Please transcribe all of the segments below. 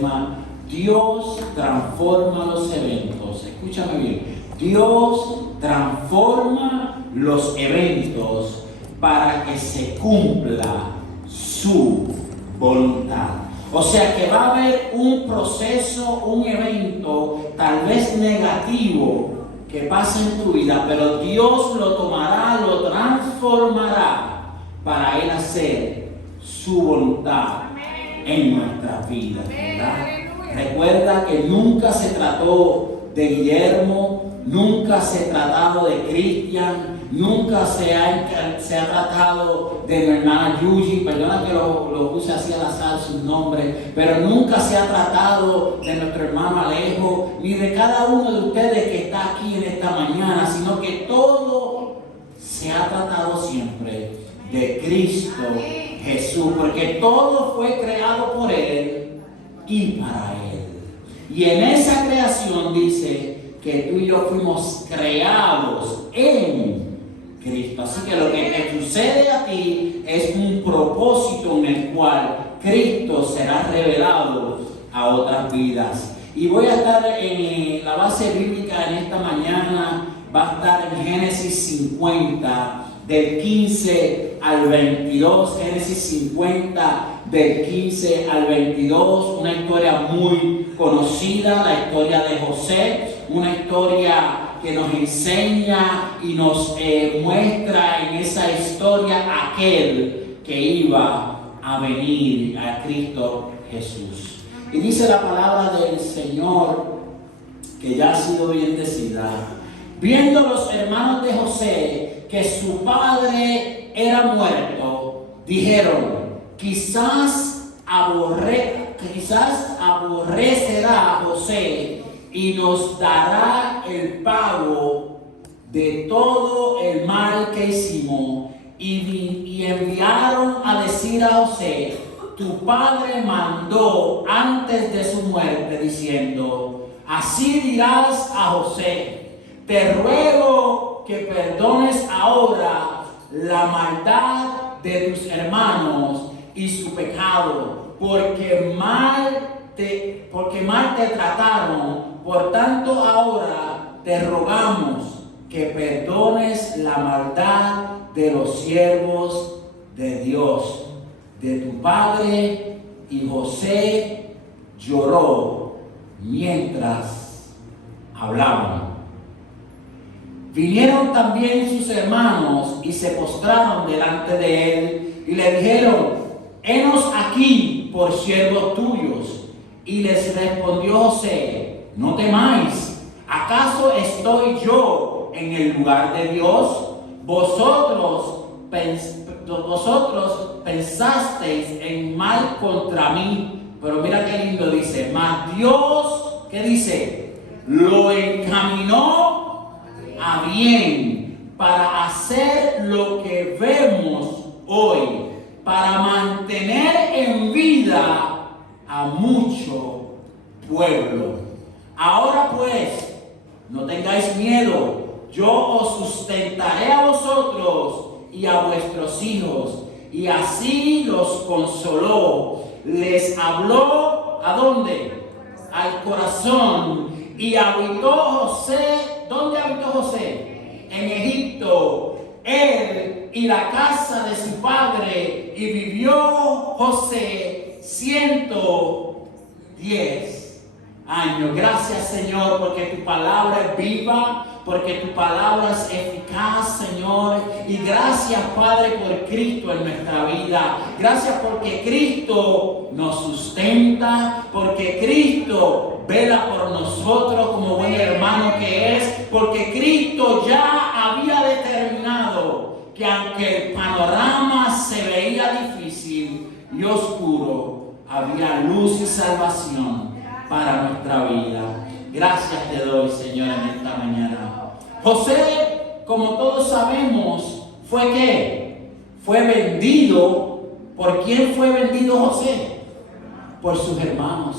llama Dios transforma los eventos. Escúchame bien. Dios transforma los eventos para que se cumpla su voluntad. O sea que va a haber un proceso, un evento tal vez negativo que pase en tu vida, pero Dios lo tomará, lo transformará para Él hacer su voluntad en nuestras vidas, ¿verdad? Recuerda que nunca se trató de Guillermo, nunca se ha tratado de Cristian, nunca se ha tratado de mi hermana Yuji, perdona que lo puse así al azar sus nombres, pero nunca se ha tratado de nuestro hermano Alejo, ni de cada uno de ustedes que está aquí en esta mañana, sino que todo se ha tratado siempre de Cristo Jesús, porque todo fue creado por Él y para Él. Y en esa creación dice que tú y yo fuimos creados en Cristo. Así que lo que te sucede a ti es un propósito en el cual Cristo será revelado a otras vidas. Y voy a estar en la base bíblica en esta mañana, va a estar en Génesis 50, del 15 al 22, Génesis 50, del 15 al 22, una historia muy conocida, la historia de José, una historia que nos enseña y nos muestra en esa historia aquel que iba a venir, a Cristo Jesús. Y dice la palabra del Señor, que ya ha sido bendecida, viendo los hermanos de José que su padre era muerto, dijeron, quizás aborrecerá a José y nos dará el pago de todo el mal que hicimos. Y enviaron a decir a José, tu padre mandó antes de su muerte, diciendo, así dirás a José, te ruego que perdones ahora la maldad de tus hermanos y su pecado, porque mal te trataron. Por tanto, ahora te rogamos que perdones la maldad de los siervos de Dios, de tu padre. Y José lloró mientras hablaban. Vinieron también sus hermanos y se postraron delante de él y le dijeron, henos aquí por siervos tuyos. Y les respondió José, no temáis, ¿acaso estoy yo en el lugar de Dios? Vosotros pensasteis en mal contra mí, pero mira qué lindo dice, mas Dios, ¿qué dice? Lo encaminó a bien para hacer lo que vemos hoy, para mantener en vida a mucho pueblo. Ahora pues, no tengáis miedo, yo os sustentaré a vosotros y a vuestros hijos. Y así los consoló, les habló, ¿a dónde? Al corazón. Y habitó José, ¿dónde habitó José? En Egipto, él y la casa de su padre, y vivió José 110 años. Gracias, Señor, porque tu palabra es viva, porque tu palabra es eficaz, Señor. Y gracias, Padre, por Cristo en nuestra vida. Gracias porque Cristo nos sustenta, porque Cristo vela por nosotros como buen hermano que es, porque Cristo ya había determinado que aunque el panorama se veía difícil y oscuro, había luz y salvación para nuestra vida. Gracias te doy, Señor, en esta mañana. José, como todos sabemos, ¿fue qué? Fue vendido. ¿Por quién fue vendido José? Por sus hermanos.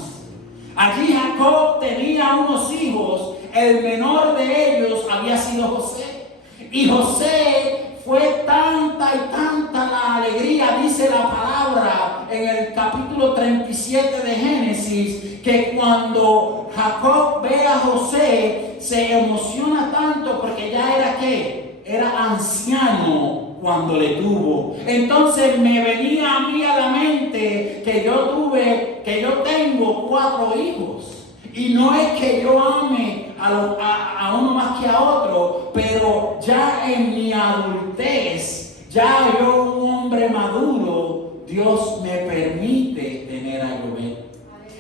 Allí Jacob tenía unos hijos, el menor de ellos había sido José. Y José fue tanta y tanta la alegría, dice la palabra en el capítulo 37 de Génesis, que cuando Jacob ve a José se emociona tanto porque ya era ¿qué? Era anciano cuando le tuvo. Entonces me venía a mí a la mente que yo tengo 4 hijos. Y no es que yo ame a uno más que a otro, pero ya en mi adultez, ya yo un hombre maduro, Dios me permite tener a Jovet.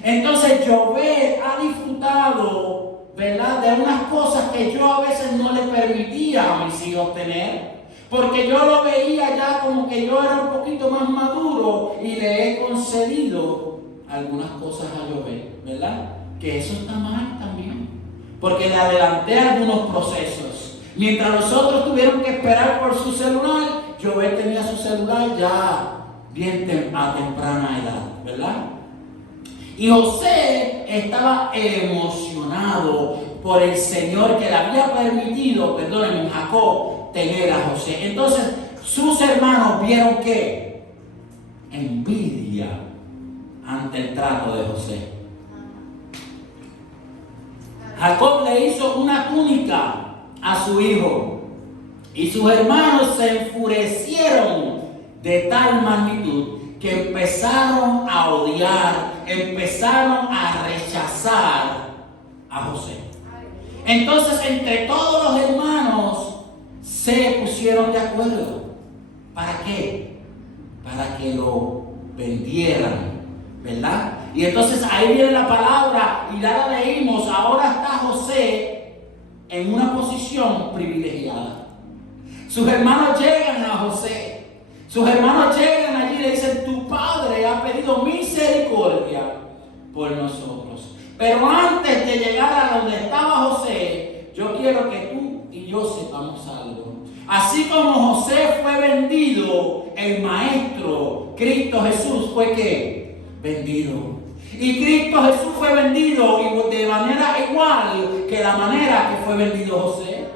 Entonces Jovet ha disfrutado, ¿verdad?, de unas cosas que yo a veces no le permitía a mis hijos tener. Porque yo lo veía ya como que yo era un poquito más maduro y le he concedido algunas cosas a Jovet, ¿verdad? Que eso está mal también, porque le adelanté algunos procesos. Mientras los otros tuvieron que esperar por su celular, Jovet tenía su celular ya bien a temprana edad, ¿verdad? Y José estaba emocionado por el Señor que le había permitido, perdónenme, Jacob, tener a José. Entonces sus hermanos vieron que envidia ante el trato de José. Jacob le hizo una túnica a su hijo y sus hermanos se enfurecieron de tal magnitud que empezaron a odiar, empezaron a rechazar a José. Entonces entre todos los hermanos se pusieron de acuerdo. ¿Para qué? Para que lo vendieran, ¿verdad? Y entonces ahí viene la palabra y ya la leímos. Ahora está José en una posición privilegiada. Sus hermanos llegan a José. Sus hermanos llegan allí y le dicen: tu padre ha pedido misericordia por nosotros. Pero antes de llegar a donde estaba José, yo quiero que tú y yo sepamos algo. Así como José fue vendido, el Maestro, Cristo Jesús, fue ¿qué? Vendido. Y Cristo Jesús fue vendido de manera igual que la manera que fue vendido José.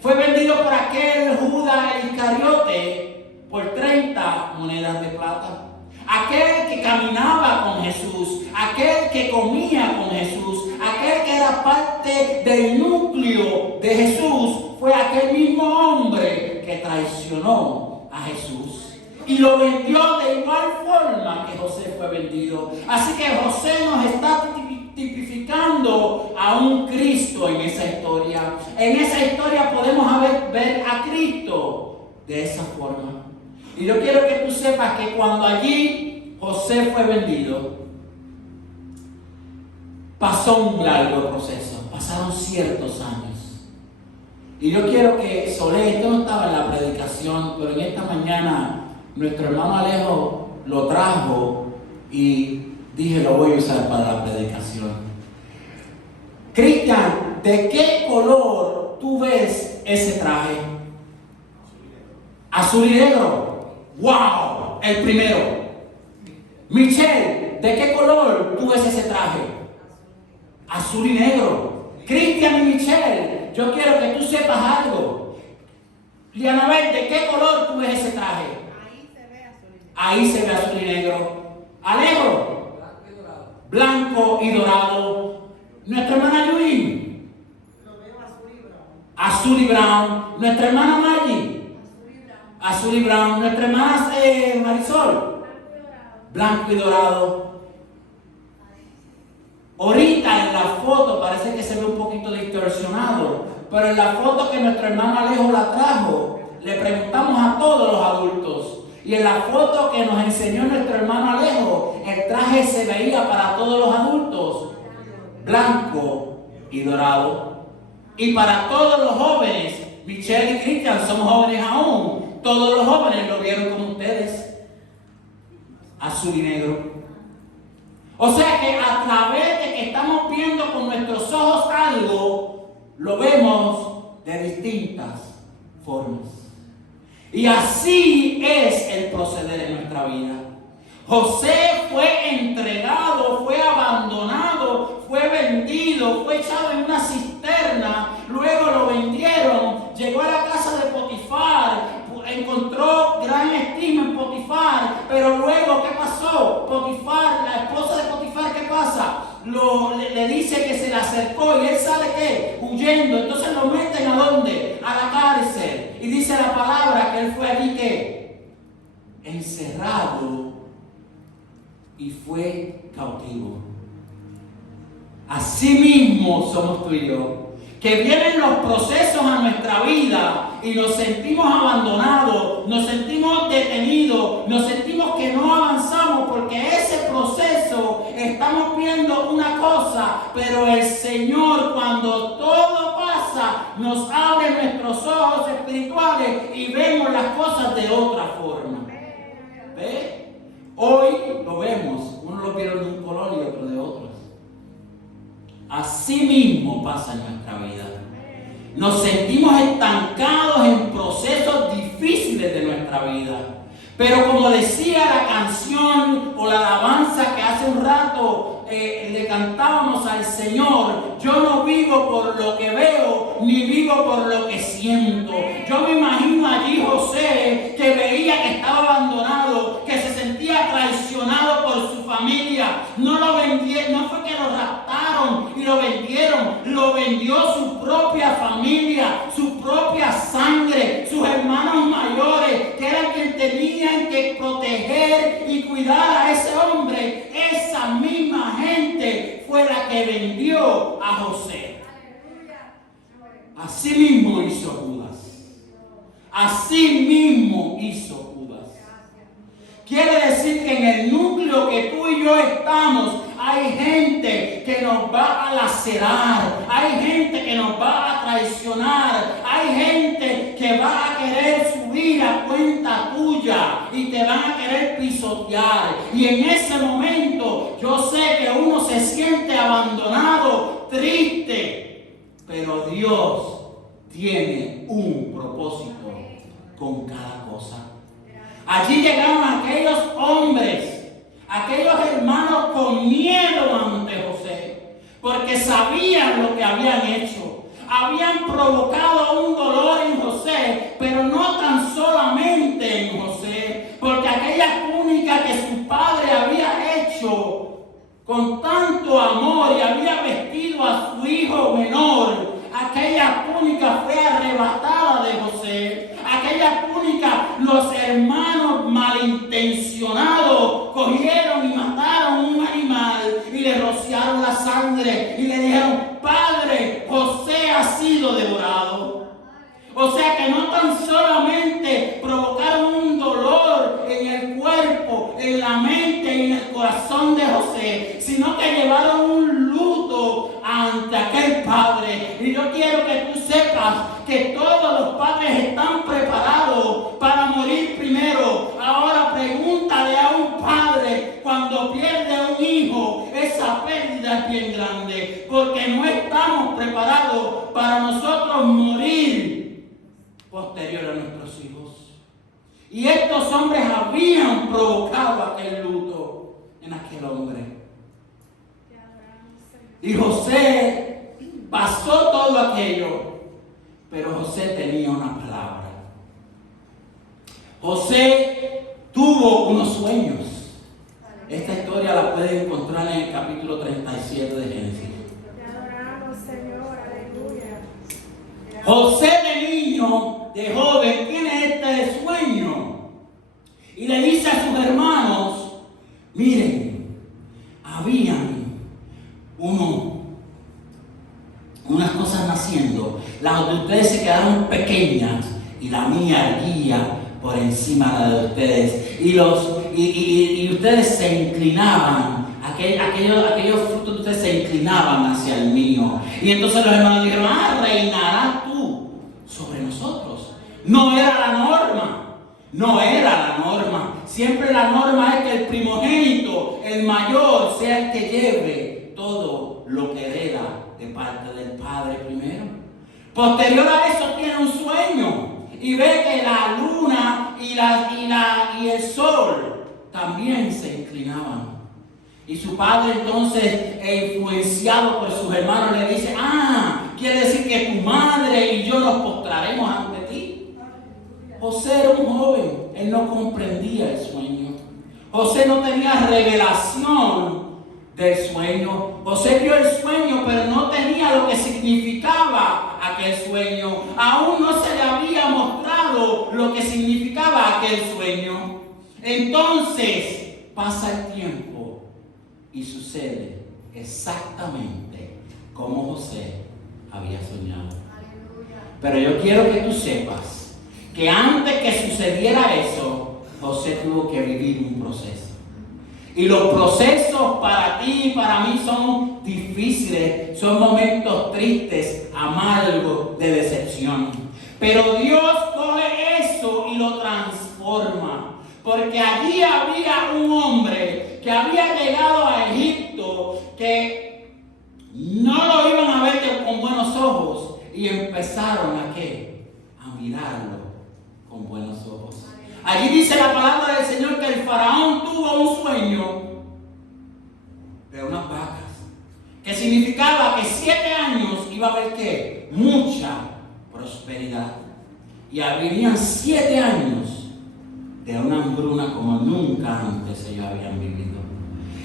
Fue vendido por aquel Judas Iscariote por 30 monedas de plata. Aquel que caminaba con Jesús, aquel que comía con Jesús, aquel que era parte del núcleo de Jesús, fue aquel mismo hombre que traicionó a Jesús. Y lo vendió de igual forma que José fue vendido. Así que José nos está tipificando a un Cristo en esa historia. En esa historia podemos ver a Cristo de esa forma. Y yo quiero que tú sepas que cuando allí José fue vendido, pasó un largo proceso. Pasaron ciertos años. Y yo quiero que Solé, esto no estaba en la predicación, pero en esta mañana nuestro hermano Alejo lo trajo y dije, lo voy a usar para la predicación. Cristian, ¿de qué color tú ves ese traje? Azul y negro. ¡Wow! El primero. Michelle, ¿de qué color tú ves ese traje? Azul y negro. Cristian y Michelle, yo quiero que tú sepas algo. Lianabel, ¿de qué color tú ves ese traje? Ahí se ve azul y negro. Alejo, blanco y dorado. Nuestra hermana Yuri, azul y brown. Nuestra hermana Maggie, azul y brown. Nuestra hermana Marisol, blanco y dorado. Ahorita en la foto parece que se ve un poquito distorsionado, pero en la foto que nuestro hermano Alejo la trajo, le preguntamos a todos los adultos. Y en la foto que nos enseñó nuestro hermano Alejo, el traje se veía para todos los adultos blanco y dorado. Y para todos los jóvenes, Michelle y Cristian son jóvenes aún, todos los jóvenes lo vieron como ustedes, azul y negro. O sea que a través de que estamos viendo con nuestros ojos algo, lo vemos de distintas formas. Y así es el proceder en nuestra vida. José fue entregado, fue abandonado, fue vendido, fue echado en una cisterna, luego lo vendieron, llegó a la casa de Potifar, encontró gran estima en Potifar, pero luego ¿qué pasó? Potifar, la esposa de Potifar, ¿qué pasa? le dice que se le acercó y él sale ¿qué? Huyendo. Entonces lo meten ¿a dónde? A la cárcel. Y dice la palabra que él fue allí ¿qué? Encerrado y fue cautivo. Así mismo somos tú y yo, que vienen los procesos a nuestra vida y nos sentimos abandonados, nos sentimos detenidos, nos sentimos que no avanzamos porque ese proceso estamos viendo una cosa, pero el Señor cuando todo pasa nos abre nuestros ojos espirituales y vemos las cosas de otra forma. ¿Ve? Hoy lo vemos, uno lo vieron de un color y otro de otros. Así mismo pasa en nuestra vida. Nos sentimos estancados en procesos difíciles de nuestra vida. Pero como decía la canción o la alabanza que hace un rato le cantábamos al Señor, yo no vivo por lo que veo, ni vivo por lo que siento. Yo me imagino allí José, que veía que estaba abandonado, que se sentía traicionado por su familia. No lo vendieron, no fue que lo raptaron y lo vendieron, lo vendió su propia familia, su propia sangre, sus hermanos mayores, que eran quienes tenían que proteger y cuidar a ese hombre. Esa misma gente fue la que vendió a José. Así mismo hizo Judas. Así mismo hizo Judas. Quiere decir que en el núcleo que tú y yo estamos, hay gente que nos va a lacerar, hay gente que nos va a traicionar, hay gente que va a querer subir a cuenta tuya y te van a querer pisotear. Y en ese momento yo sé que uno se siente abandonado, triste, pero Dios tiene un propósito con cada cosa. Allí llegaron aquellos hombres, aquellos hermanos con miedo ante José, porque sabían lo que habían hecho. Habían provocado un dolor en José, pero no tan solamente en José, porque aquella túnica que su padre había hecho con tanto amor y había vestido a su hijo menor, aquella túnica fue arrebatada de José. Aquella túnica, los hermanos malintencionados cogieron y mataron un animal y le rociaron la sangre y le dijeron: Padre, José ha sido devorado. O sea que no tan solamente provocaron un dolor en el cuerpo, en la mente y en el corazón de José, sino que llevaron un luto ante aquel padre. Y yo quiero que tú sepas que todos los padres están preparados para morir primero. Ahora pregúntale a un padre cuando pierde a un hijo, esa pérdida es bien grande, porque no estamos preparados para nosotros morir posterior a nuestros hijos. Y estos hombres habían provocado aquel luto en aquel hombre. Y José pasó todo aquello, pero José tenía una palabra. José tuvo unos sueños. Esta historia la pueden encontrar en el capítulo 37 de Génesis. José de niño, de joven, tiene este sueño y le dice a sus hermanos: miren, habían unas cosas naciendo, las de ustedes se quedaron pequeñas y la mía erguía por encima de ustedes, y ustedes se inclinaban. Aquellos frutos de ustedes se inclinaban hacia el mío. Y entonces los hermanos dijeron: reinarás tú sobre nosotros. No era la norma. No era la norma. Siempre la norma es que el primogénito, el mayor, sea el que lleve todo lo que hereda de parte del padre primero. Posterior a eso tiene un sueño y ve que la luna y el sol también se inclinaban. Y su padre entonces, influenciado por sus hermanos, le dice: quiere decir que tu madre y yo nos postraremos ante ti. José era un joven, él no comprendía el sueño. José no tenía revelación del sueño. José vio el sueño, pero no tenía lo que significaba aquel sueño. Aún no se le había mostrado lo que significaba aquel sueño. Entonces pasa el tiempo y sucede exactamente como José había soñado. Pero yo quiero que tú sepas que antes que sucediera eso, José tuvo que vivir un proceso. Y los procesos para ti y para mí son difíciles, son momentos tristes, amargos, de decepción. Pero Dios coge eso y lo transforma. Porque allí había un hombre que había llegado a Egipto, que no lo iban a ver con buenos ojos y empezaron ¿a qué? A mirarlo con buenos ojos. Allí dice la palabra del Señor que el faraón tuvo un sueño de unas vacas, que significaba que 7 años iba a haber ¿qué? Mucha prosperidad. Y habrían 7 años de una hambruna como nunca antes ellos habían vivido.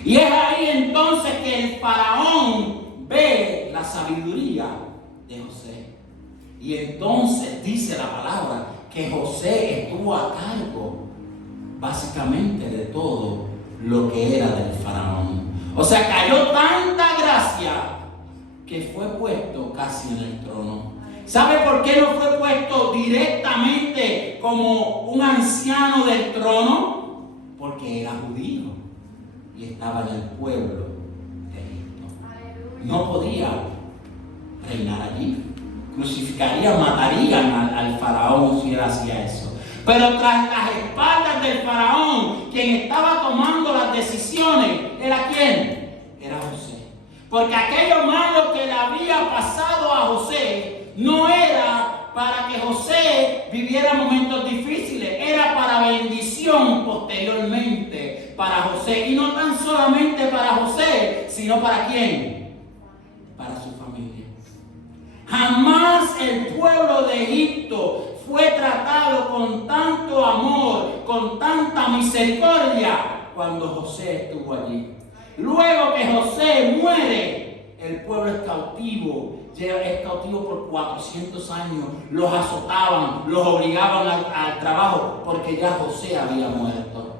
Y es ahí entonces que el faraón ve la sabiduría de José. Y entonces dice la palabra que José estuvo a cargo básicamente de todo lo que era del faraón. O sea, cayó tanta gracia que fue puesto casi en el trono. ¿Sabe por qué no fue puesto directamente como un anciano del trono? Porque era judío y estaba en el pueblo de Egipto. No podía reinar allí. Crucificarían, matarían al faraón si él hacía eso. Pero tras las espaldas del faraón, quien estaba tomando las decisiones, ¿era quién? Era José. Porque aquello malo que le había pasado a José no era para que José viviera momentos difíciles, era para bendición posteriormente para José. Y no tan solamente para José, sino para quién? Para su familia. Jamás el pueblo de Egipto fue tratado con tanto amor, con tanta misericordia, cuando José estuvo allí. Luego que José muere, el pueblo es cautivo por 400 años. Los azotaban, los obligaban al trabajo, porque ya José había muerto.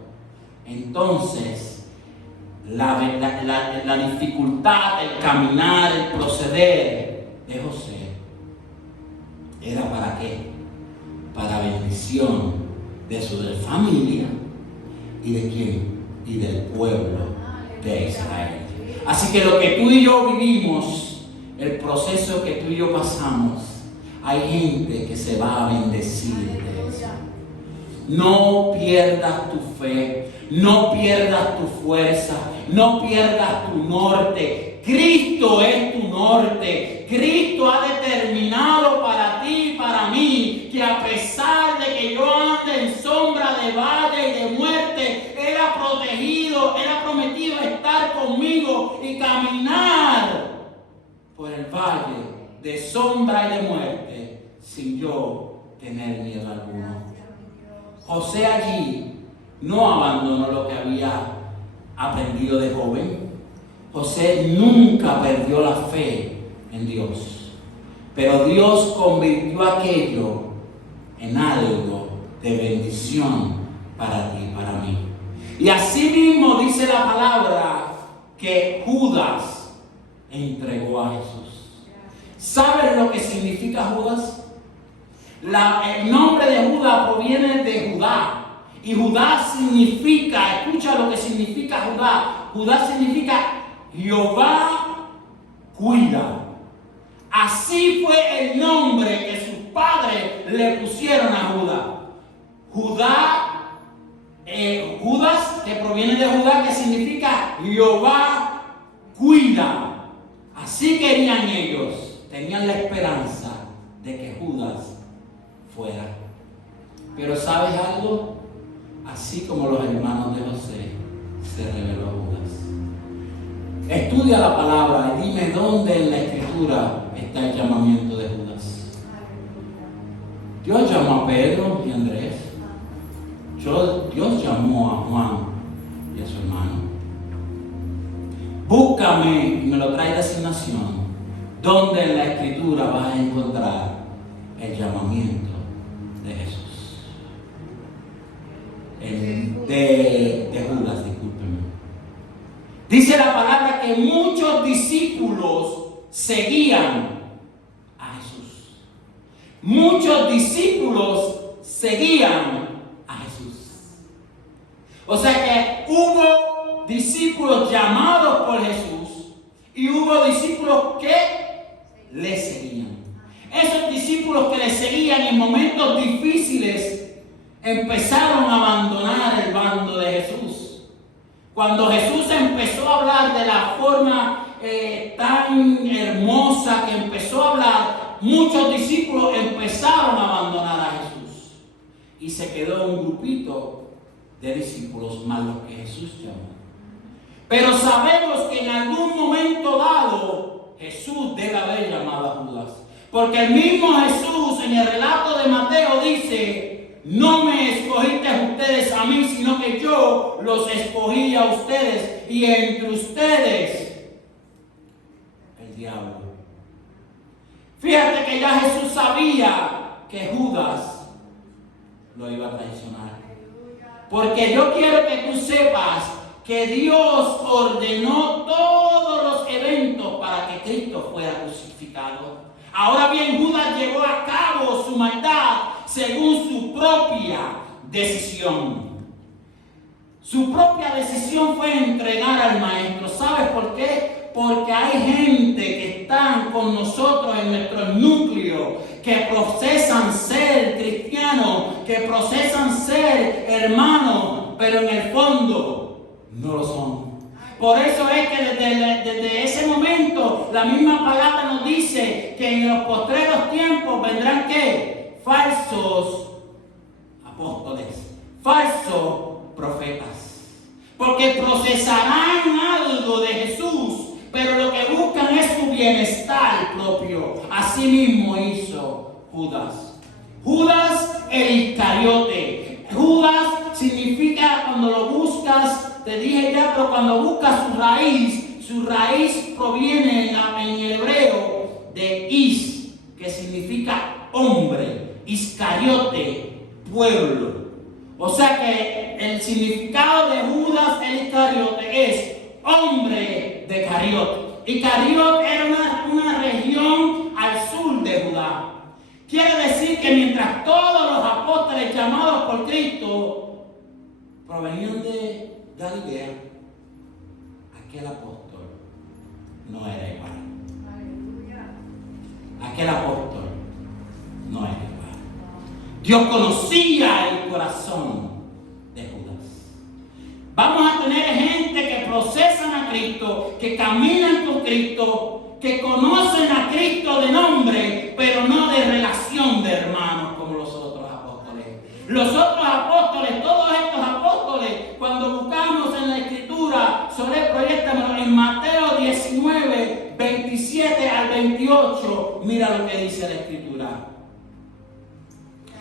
Entonces, la dificultad, el caminar, el proceder de José era ¿para qué? Para bendición de su familia y de quién, y del pueblo de Israel. Así que lo que tú y yo vivimos, el proceso que tú y yo pasamos, hay gente que se va a bendecir de eso. No pierdas tu fe, no pierdas tu fuerza, no pierdas tu norte. Cristo es tu norte. Cristo ha determinado para ti y para mí que a pesar de que yo ande en sombra de valle y de muerte, Él ha protegido, Él ha prometido estar conmigo y caminar por el valle de sombra y de muerte sin yo tener miedo alguno. José allí no abandonó lo que había aprendido de joven. José nunca perdió la fe en Dios, pero Dios convirtió aquello en algo de bendición para ti y para mí. Y así mismo dice la palabra que Judas entregó a Jesús. ¿Sabes lo que significa Judas? El nombre de Judas proviene de Judá. Y Judá significa, escucha lo que significa Judá. Judá significa Jehová cuida. Así fue el nombre que sus padres le pusieron a Judá. Judas, que proviene de Judá, que significa Jehová cuida. Así querían ellos, tenían la esperanza de que Judas fuera. Pero ¿sabes algo? Así como los hermanos de José, se reveló Judas. Estudia la palabra y dime dónde en la Escritura está el llamamiento de Judas. Dios llamó a Pedro y a Andrés. Dios llamó a Juan y a su hermano. búscame y me lo trae de asignación, donde en la Escritura vas a encontrar el llamamiento de Jesús. De Judas, discúlpeme. Dice la palabra que muchos discípulos seguían a Jesús. Muchos discípulos seguían a Jesús. O sea que hubo discípulos llamados por Jesús y hubo discípulos que le seguían. Esos discípulos que le seguían en momentos difíciles empezaron a abandonar el bando de Jesús. Cuando Jesús empezó a hablar de la forma tan hermosa que empezó a hablar, muchos discípulos empezaron a abandonar a Jesús. Y se quedó un grupito de discípulos más los que Jesús llamó. Pero sabemos que en algún momento dado Jesús debe haber llamado a Judas. Porque el mismo Jesús en el relato de Mateo dice: no me escogiste a ustedes a mí, sino que yo los escogí a ustedes, y entre ustedes el diablo. Fíjate que ya Jesús sabía que Judas lo iba a traicionar. Porque yo quiero que tú sepas que Dios ordenó todos los eventos para que Cristo fuera crucificado. Ahora bien, Judas llevó a cabo su maldad según su propia decisión. Su propia decisión fue entregar al Maestro. ¿Sabes por qué? Porque hay gente que están con nosotros en nuestro núcleo, que procesan ser cristianos, que procesan ser hermanos, pero en el fondo no lo son. Por eso es que desde ese momento la misma palabra nos dice que en los postreros tiempos vendrán ¿qué? Falsos apóstoles, falsos profetas. Porque procesarán algo de Jesús, pero lo que buscan es su bienestar propio. Así mismo hizo Judas. Judas el Iscariote. Judas significa, cuando lo buscas, te dije ya, pero cuando buscas su raíz proviene en el hebreo de is, que significa hombre, Iscariote, pueblo. O sea que el significado de Judas el Iscariote es hombre de Cariot. Y Cariot era una región al sur de Judá. Quiere decir que mientras todos los apóstoles llamados por Cristo provenían de Galilea, aquel apóstol no era igual. Aquel apóstol no era igual. Dios conocía el corazón de Judas. Vamos a tener gente que procesan a Cristo, que caminan con Cristo, que conocen a Cristo de nombre, pero no de relación de hermanos como los otros apóstoles. Los otros apóstoles, todos estos apóstoles, cuando buscamos en la Escritura, proyéctamelo en Mateo 19, 27 al 28, mira lo que dice la Escritura.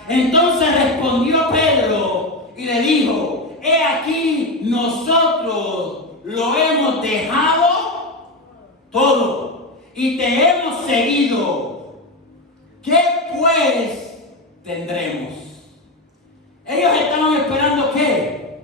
Entonces respondió Pedro y le dijo: he aquí, nosotros lo hemos dejado todo y te hemos seguido. ¿Qué pues tendremos? Ellos estaban esperando ¿qué?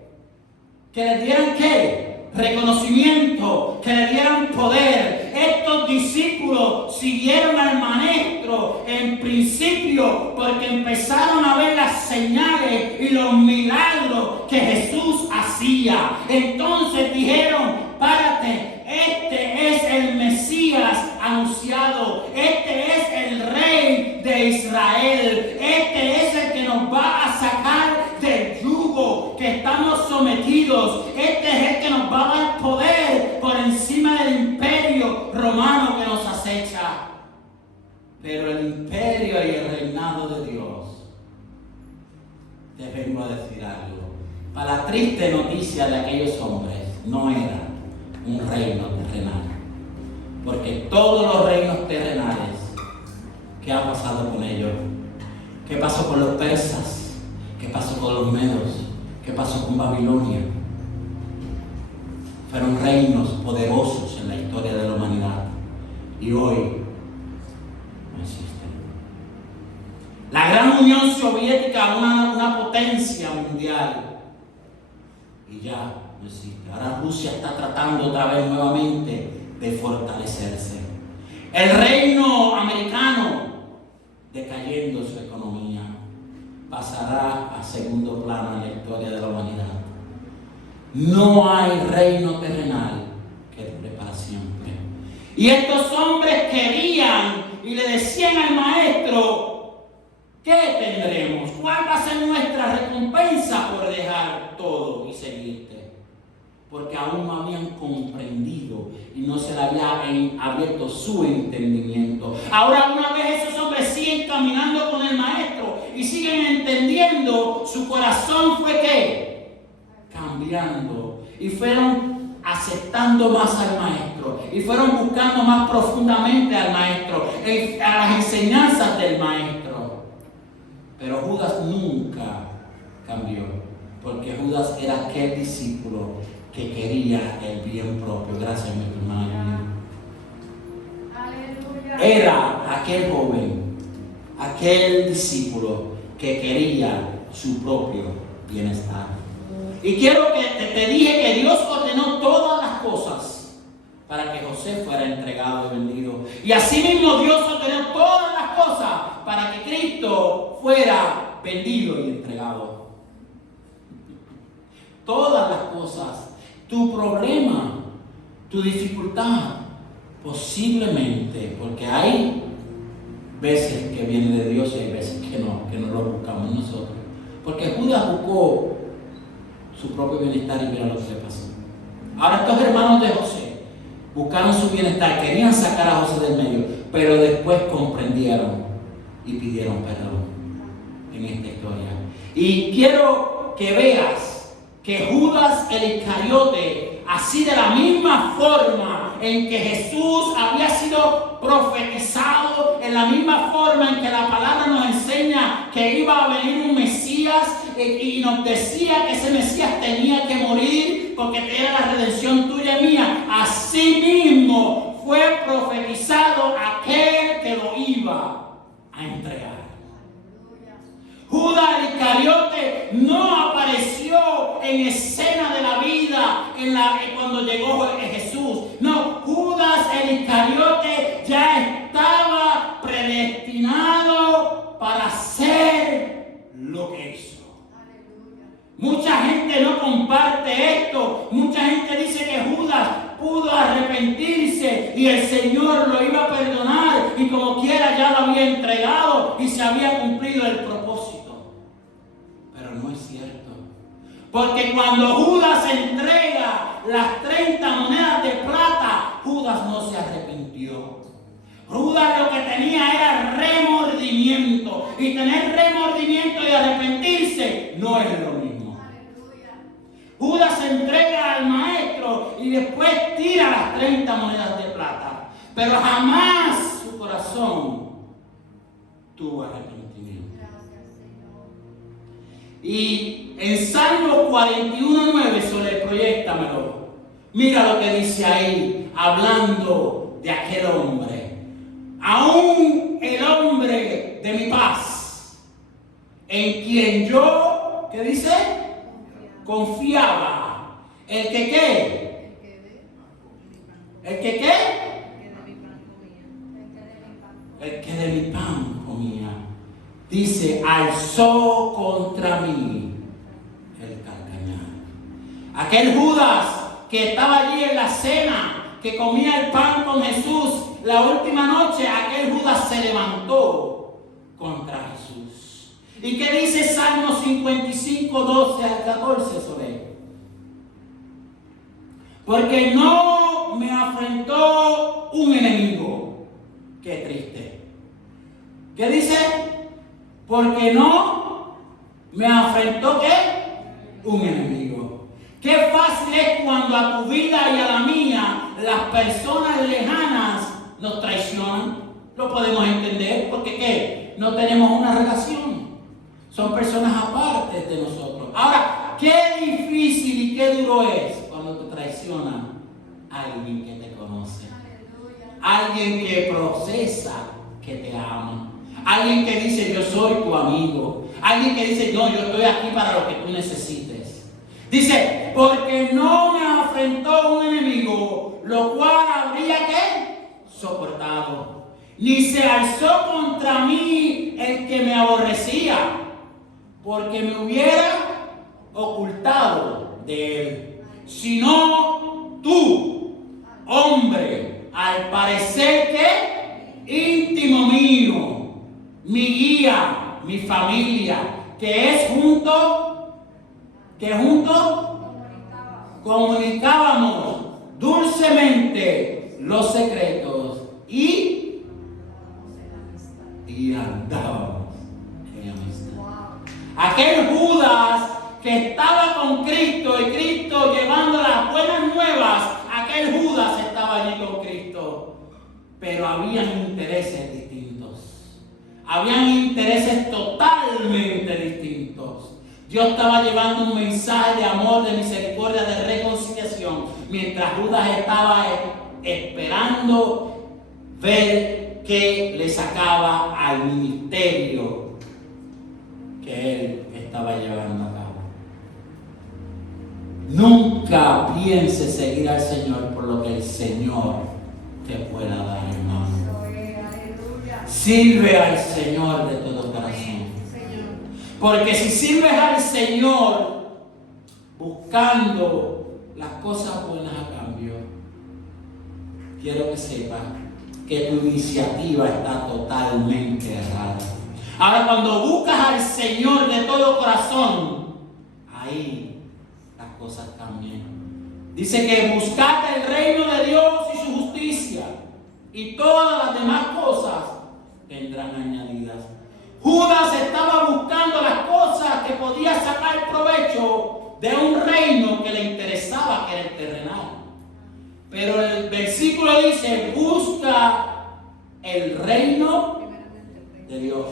Que les dieran ¿qué? Reconocimiento, que les dieran poder. Estos discípulos siguieron al Maestro en principio porque empezaron a ver las señales y los milagros que Jesús hacía. Entonces dijeron: párate, este es el Mesías anunciado, este es el Rey de Israel, este es el que nos va a sacar del yugo que estamos sometidos, este es el que nos va a dar poder por encima del imperio romano que nos acecha. Pero el imperio y el reinado de Dios, te vengo a decir algo, para la triste noticia de aquellos hombres, no era un reino terrenal. Porque todos los reinos terrenales, ¿qué ha pasado con ellos? ¿Qué pasó con los persas? ¿Qué pasó con los medos? ¿Qué pasó con Babilonia? Fueron reinos poderosos en la historia. historia de la humanidad. Y hoy no existen. La gran Unión Soviética, una potencia mundial, y ya no existe. Ahora Rusia está tratando otra vez nuevamente de fortalecerse. El reino americano, decayendo su economía, pasará a segundo plano en la historia de la humanidad. No hay reino terrenal que dure para siempre. Y estos hombres querían y le decían al maestro: ¿qué tendremos? ¿Cuál va a ser nuestra recompensa por dejar todo y seguirte? Porque aún no habían comprendido y no se le había abierto su entendimiento. Ahora, una vez esos hombres siguen caminando con el maestro y siguen entendiendo, su corazón fue ¿qué? Cambiando. Y fueron aceptando más al maestro. Y fueron buscando más profundamente al maestro, a las enseñanzas del maestro. Pero Judas nunca cambió, porque Judas era aquel discípulo que quería el bien propio. Gracias, mi hermano. Era aquel joven, aquel discípulo que quería su propio bienestar. Y quiero que te dije que Dios ordenó todas las cosas para que José fuera entregado y vendido. Y asimismo Dios ordenó todas las cosas para que Cristo fuera vendido y entregado. Todas las cosas. Tu problema, tu dificultad, posiblemente, porque hay veces que viene de Dios y hay veces que no lo buscamos nosotros. Porque Judas buscó su propio bienestar y mira lo que le pasó. Ahora estos hermanos de José buscaron su bienestar, querían sacar a José del medio, pero después comprendieron y pidieron perdón en esta historia. Y quiero que veas que Judas el Iscariote, así de la misma forma en que Jesús había sido profetizado, en la misma forma en que la palabra nos enseña que iba a venir un Mesías y nos decía que ese Mesías tenía que morir porque era la redención tuya y mía, así mismo fue profetizado aquel que lo iba a entregar. Judas el Iscariote no apareció en escena de la vida cuando llegó Jesús. No, Judas el Iscariote ya estaba predestinado para hacer lo que hizo. Mucha gente no comparte esto. Mucha gente dice que Judas pudo arrepentirse y el Señor lo iba a perdonar y como quiera ya lo había entregado y se había cumplido el propósito. Pero no es cierto. Porque cuando Judas entrega las 30 monedas de plata, Judas no se arrepintió. Judas lo que tenía era remordimiento. Y tener remordimiento y arrepentirse no es lo mismo. Judas se entrega al maestro y después tira las 30 monedas de plata. Pero jamás su corazón tuvo arrepentimiento. Y en Salmo 41:9, sobre proyéctamelo, mira lo que dice ahí, hablando de aquel hombre. Aún el hombre de mi paz, en quien yo, ¿qué dice? Confiaba. ¿El que qué? ¿El que qué? El que de mi pan comía. Dice, alzó contra mí el carcañal. Aquel Judas que estaba allí en la cena, que comía el pan con Jesús la última noche, aquel Judas se levantó contra Jesús. ¿Y qué dice Salmo 55:12 al 14 sobre él? Porque no me afrentó un enemigo. Qué triste. ¿Qué dice? Porque no me afrentó ¿qué? Un enemigo. Qué fácil es cuando a tu vida y a la mía las personas lejanas nos traicionan. Lo podemos entender porque ¿qué? No tenemos una relación. Son personas aparte de nosotros. Ahora, qué difícil y qué duro es cuando te traicionan alguien que te conoce, alguien que procesa que te ama, alguien que dice yo soy tu amigo, alguien que dice no, yo estoy aquí para lo que tú necesites. Dice, porque no me afrentó un enemigo, lo cual habría que soportado, ni se alzó contra mí el que me aborrecía, porque me hubiera ocultado de él, sino tú, hombre, al parecer que íntimo mío, mi guía, mi familia, que juntos comunicábamos dulcemente los secretos y andábamos en amistad. Aquel Judas que estaba con Cristo y Cristo llevando las buenas nuevas, aquel Judas estaba allí con Cristo, pero habían intereses distintos, habían intereses totalmente distintos. Dios estaba llevando un mensaje de amor, de misericordia, de reconciliación, mientras Judas estaba esperando ver qué le sacaba al ministerio que él estaba llevando a cabo. Nunca pienses seguir al Señor por lo que el Señor te pueda dar, hermano. Sirve al Señor de todo corazón. Porque si sirves al Señor buscando las cosas buenas a cambio, quiero que sepas que tu iniciativa está totalmente errada. Ahora, cuando buscas al Señor de todo corazón, ahí las cosas cambian. Dice que buscad el reino de Dios y su justicia, y todas las demás cosas vendrán añadidas. Judas estaba buscando las cosas que podía sacar provecho de un reino que le interesaba, que era el terrenal. Pero el versículo dice, busca el reino de Dios,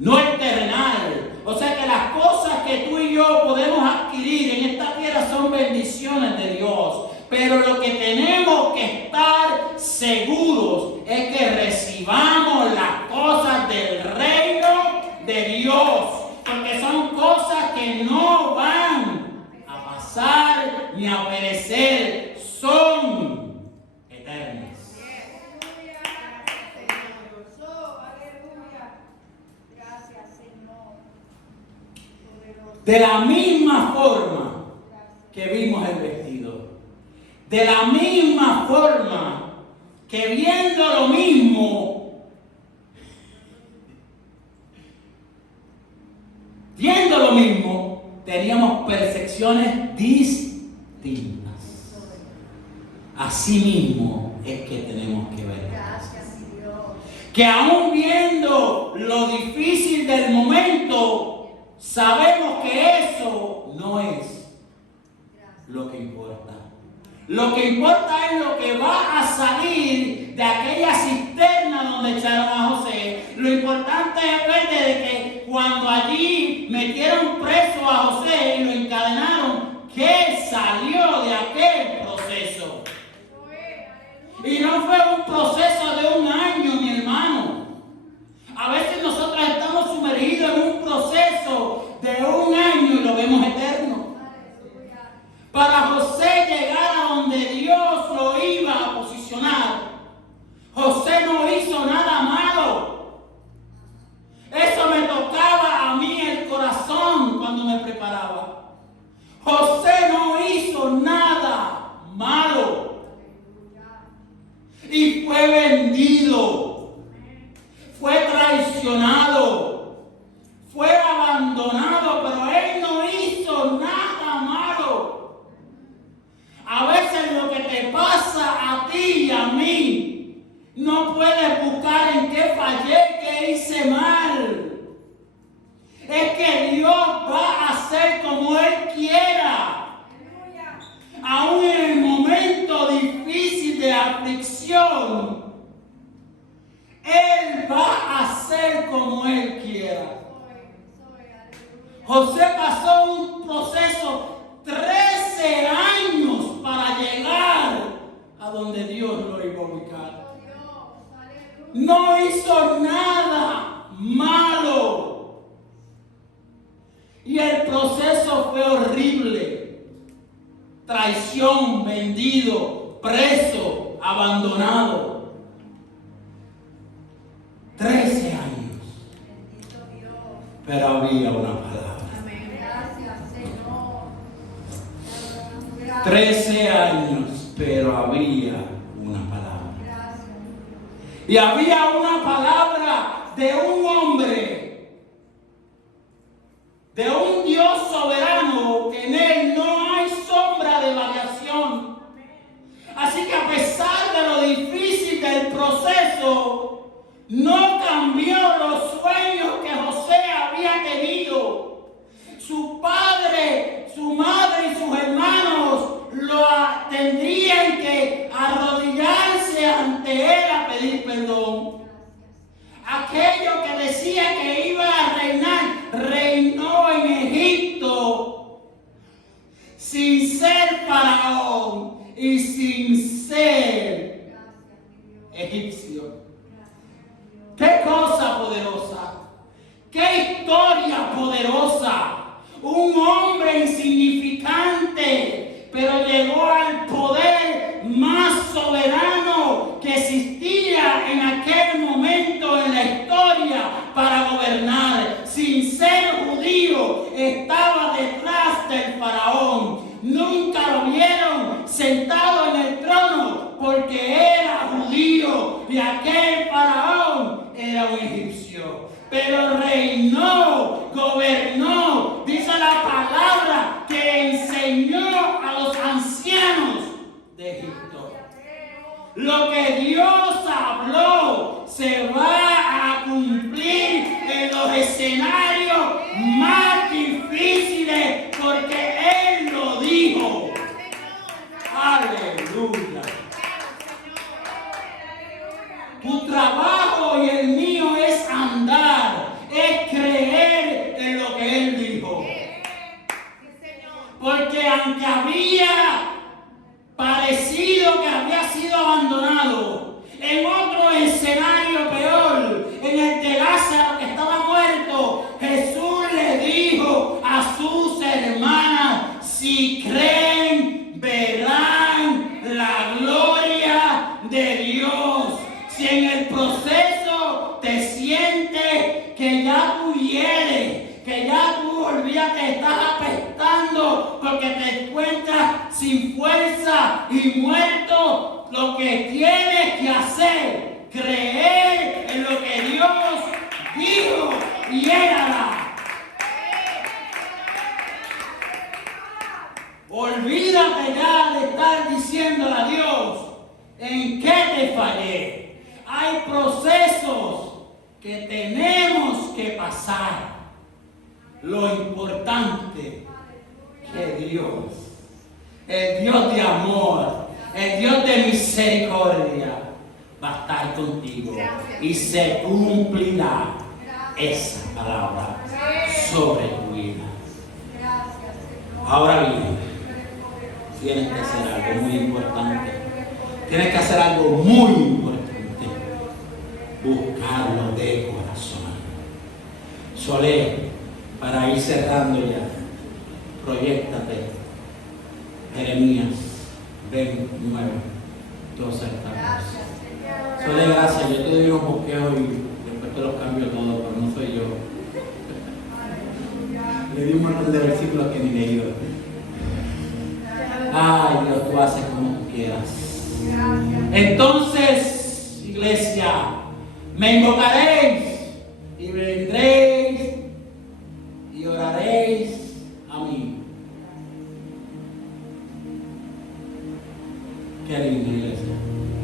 no el terrenal. O sea que las cosas que tú y yo podemos adquirir en esta tierra son bendiciones de Dios. Pero lo que tenemos que estar seguros es que recibamos las cosas del reino de Dios. Porque son cosas que no van a pasar ni a perecer. Son eternas. De la misma forma que vimos el vestido, de la misma forma que viendo lo mismo, teníamos percepciones distintas. Así mismo es que tenemos que ver. Que aún viendo lo difícil del momento, sabemos que eso no es lo que importa. Lo que importa es lo que va a salir de aquella cisterna donde echaron a José. Lo importante es ver de que cuando allí metieron preso a José y lo encadenaron, ¿qué salió de aquel proceso? Y no fue un proceso de un año, mi hermano. A veces nosotros estamos sumergidos en un proceso de un año y lo vemos eterno. Para José llegar a donde Dios lo iba a posicionar, José no hizo nada malo. Eso me tocaba a mí el corazón cuando me preparaba. José no hizo nada malo. Y fue vendido, fue traicionado, fue abandonado, pero él no hizo nada malo. A veces lo que te pasa a ti y a mí, no puedes buscar en qué fallé, qué hice mal. Es que Dios va a hacer como Él quiera. Aún en el momento difícil de aflicción, Él va a hacer como Él quiera. José pasó un proceso 13 años para llegar a donde Dios lo iba a ubicar. No hizo nada malo. Y el proceso fue horrible. Traición, vendido, preso, abandonado. 13 años. Pero había una palabra. 13 años, pero había una palabra. Y había una palabra de un hombre, de un Dios soberano, que en él no hay sombra de variación. Así que a pesar de lo difícil del proceso, no cambió los sueños que José había tenido. Su padre, su madre y sus hermanos tendrían que arrodillarse ante él a pedir perdón. Aquello que decía que iba a reinar, reinó en Egipto sin ser faraón y sin ser egipcio. ¡Qué cosa poderosa! ¡Qué historia poderosa! Un hombre insignificante, pero llegó al poder más soberano que existía en aquel momento en la historia para gobernar. Sin ser judío, estaba detrás del faraón. Nunca lo vieron sentado en el trono porque era judío y aquel faraón era un egipcio. Pero reinó, gobernó, dice la palabra, que enseñó a los ancianos de Egipto. Lo que Dios habló se va a cumplir en los escenarios más difíciles porque Él lo dijo. Aleluya. Tu trabajo y el mío es andar, es creer en lo que Él dijo. Porque aunque había parecido que había sido abandonado, en otro escenario peor, en el de Lázaro que estaba muerto, Jesús le dijo a sus hermanas: si creen, verán la gloria de Dios. Si en el proceso te sientes que ya tú hieres, que ya tú olvídate, estás apestando porque te encuentras sin fuerza y muerto, lo que tienes que hacer, creer en lo que Dios dijo y Él hará. Olvídate ya de estar diciéndole a Dios en qué te fallé. Hay procesos que tenemos que pasar. Lo importante que Dios, el Dios de amor, el Dios de misericordia, va a estar contigo. Y se cumplirá esa palabra sobre tu vida. Ahora bien, tienes que hacer algo muy importante. Tienes que hacer algo muy importante. Buscarlo de corazón. Solé, para ir cerrando ya, proyéctate. Jeremías 29, 12 hasta 14. Solé, gracias. Yo te doy unos bosquejos y después te los cambio todos, pero no soy yo. Le di un montón de versículos que ni leí. Ay, Dios, tú haces como tú quieras. Entonces, iglesia, me invocaréis y vendréis y oraréis a mí. Qué lindo, iglesia.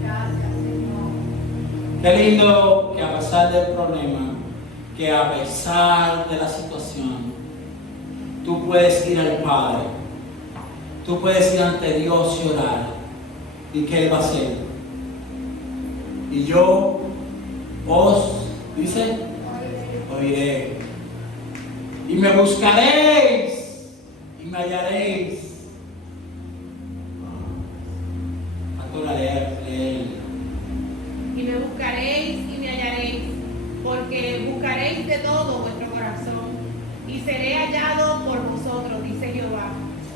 Gracias, Señor. Qué lindo que a pesar del problema, que a pesar de la situación, tú puedes ir al Padre, tú puedes ir ante Dios y orar, y que Él va a hacer. Y yo os, dice, oiré, y me buscaréis, y me hallaréréis. Pastor Ahora leer. Y me buscaréis y me hallaréis, porque buscaréis de todo vuestro corazón, y seré hallado por vosotros, dice Jehová,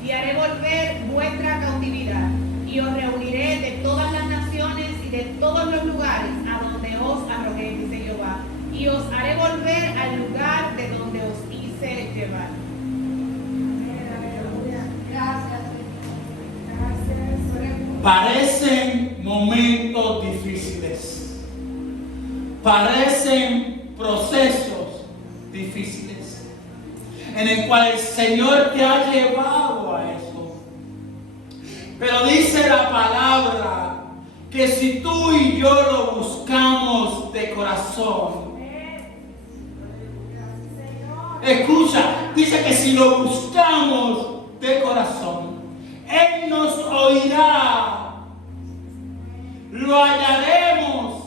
y haré volver vuestra cautividad, y os reuniré de todas las naciones y de todos los lugares a donde os arrogué, dice Jehová, y os haré volver al lugar de donde os hice llevar. Gracias. Parecen momentos difíciles, parecen procesos difíciles, en el cual el Señor te ha llevado a eso. Pero dice la palabra que si tú y yo lo buscamos de corazón, escucha, dice que si lo buscamos de corazón, Él nos oirá, lo hallaremos.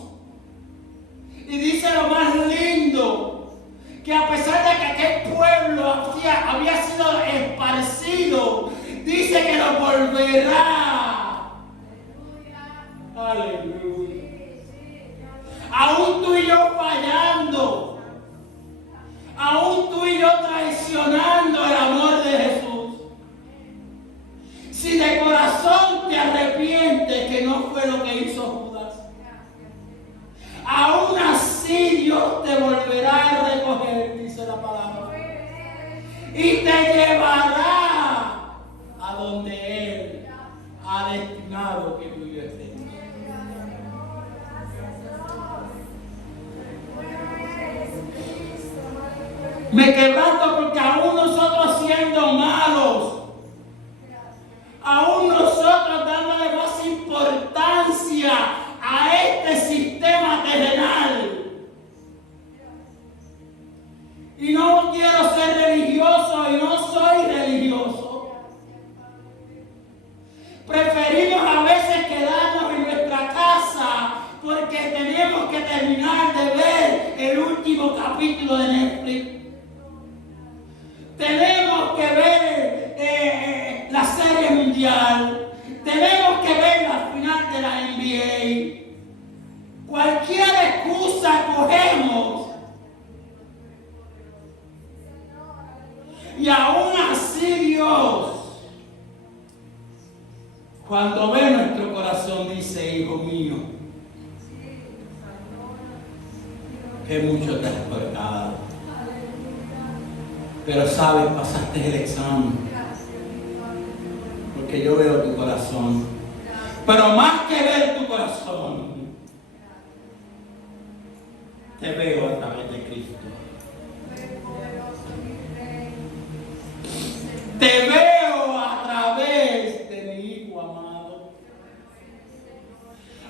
Y dice lo más lindo, que a pesar de que aquel pueblo había sido esparcido, dice que lo volverá. Aleluya. Aún tú y yo fallando, aún tú y yo traicionando el amor de Jesús, si de corazón te arrepientes, que no fue lo que hizo Judas, aún así Dios te volverá a recoger, dice la palabra, y te llevará a donde Él ha destinado que tú y yo estemos. Me quebranto porque aún nosotros siendo malos, aún nosotros dándole más importancia a este sistema terrenal. Y no quiero ser religioso y no soy religioso. Preferimos a veces quedarnos en nuestra casa porque tenemos que terminar de ver el último capítulo de Netflix. Tenemos que ver la serie mundial. Tenemos que ver la final de la NBA. Cualquier excusa cogemos. Y aún así Dios, cuando ve nuestro corazón, dice: hijo mío, que mucho te has pecado. Pero sabes, pasaste el examen, porque yo veo tu corazón. Pero más que ver tu corazón, te veo a través de Cristo. Te veo a través de mi Hijo amado.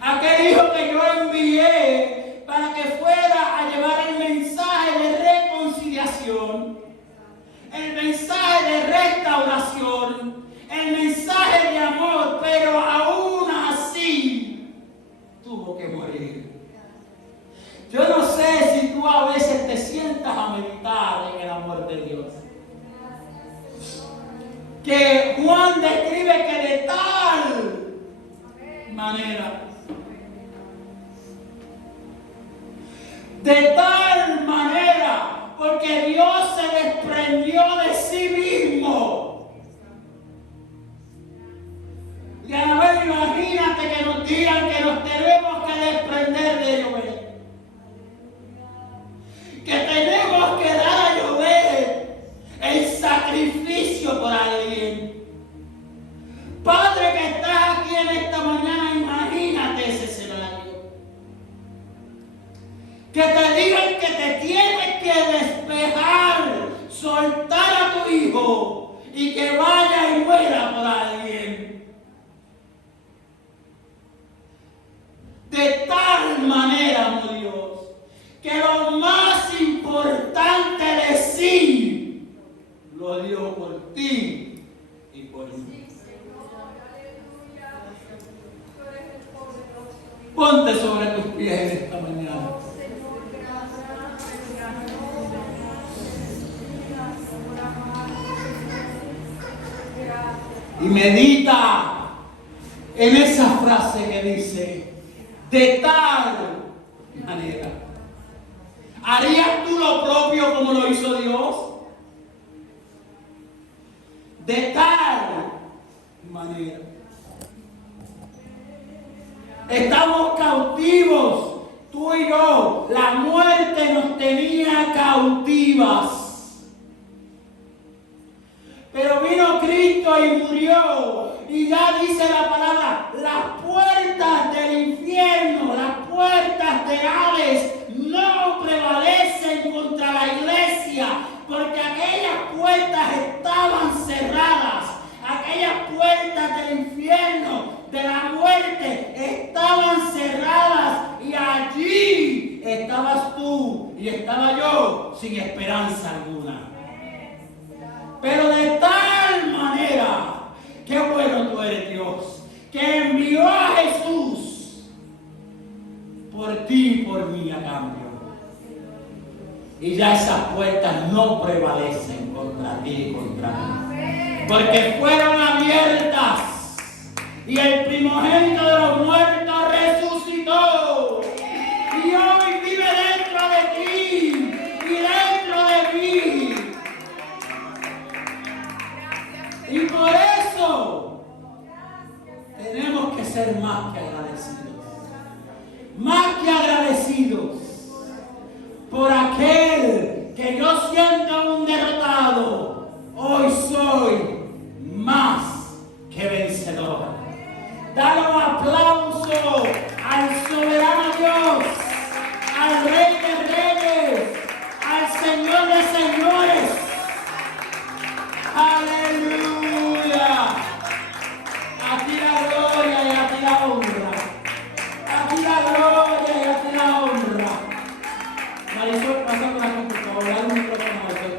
Aquel Hijo que yo envié para que fuera a llevar el mensaje de reconciliación, el mensaje de restauración, el mensaje de amor, pero aún así tuvo que morir. Yo no sé si tú a veces te sientas a meditar en el amor de Dios. Que Juan describe que de tal manera, porque Dios se desprendió de sí mismo. Y a ver, imagínate que nos digan que nos tenemos que desprender de llover, que tenemos que dar a llover el sacrificio por alguien. Padre que estás aquí en esta mañana, imagínate ese escenario. Que te digan que te tienes que despejar, soltar a tu hijo y que vaya y muera por alguien. De tal manera amó Dios, que lo más importante de sí lo dio por ti y por mí. Ponte sobre tus pies en esta mañana. Y medita en esa frase que dice, de tal manera. ¿Harías tú lo propio como lo hizo Dios? De tal manera. Estamos cautivos, tú y yo. La muerte nos tenía cautivas. Pero vino Cristo y murió. Y ya dice la palabra, las puertas del infierno, las puertas de Hades no prevalecen contra la iglesia, porque aquellas puertas estaban cerradas. Aquellas puertas del infierno, de la muerte, estaban cerradas. Y allí estabas tú y estaba yo sin esperanza alguna. Pero de tal manera, qué bueno tú eres Dios, que envió a Jesús por ti y por mí a cambio. Y ya esas puertas no prevalecen contra ti y contra mí, porque fueron abiertas y el primogénito de los muertos resucitó. Y hoy vive dentro de ti y dentro de mí. Y por eso tenemos que ser más que agradecidos. Más que agradecidos por aquel que yo siento un derrotado. Hoy soy más que vencedor. Dale un aplauso al soberano Dios, al Rey de Reyes, al Señor de Señores. Aleluya. A ti la gloria y a ti la honra. A ti la gloria y a ti la honra. Marisol, pasa con la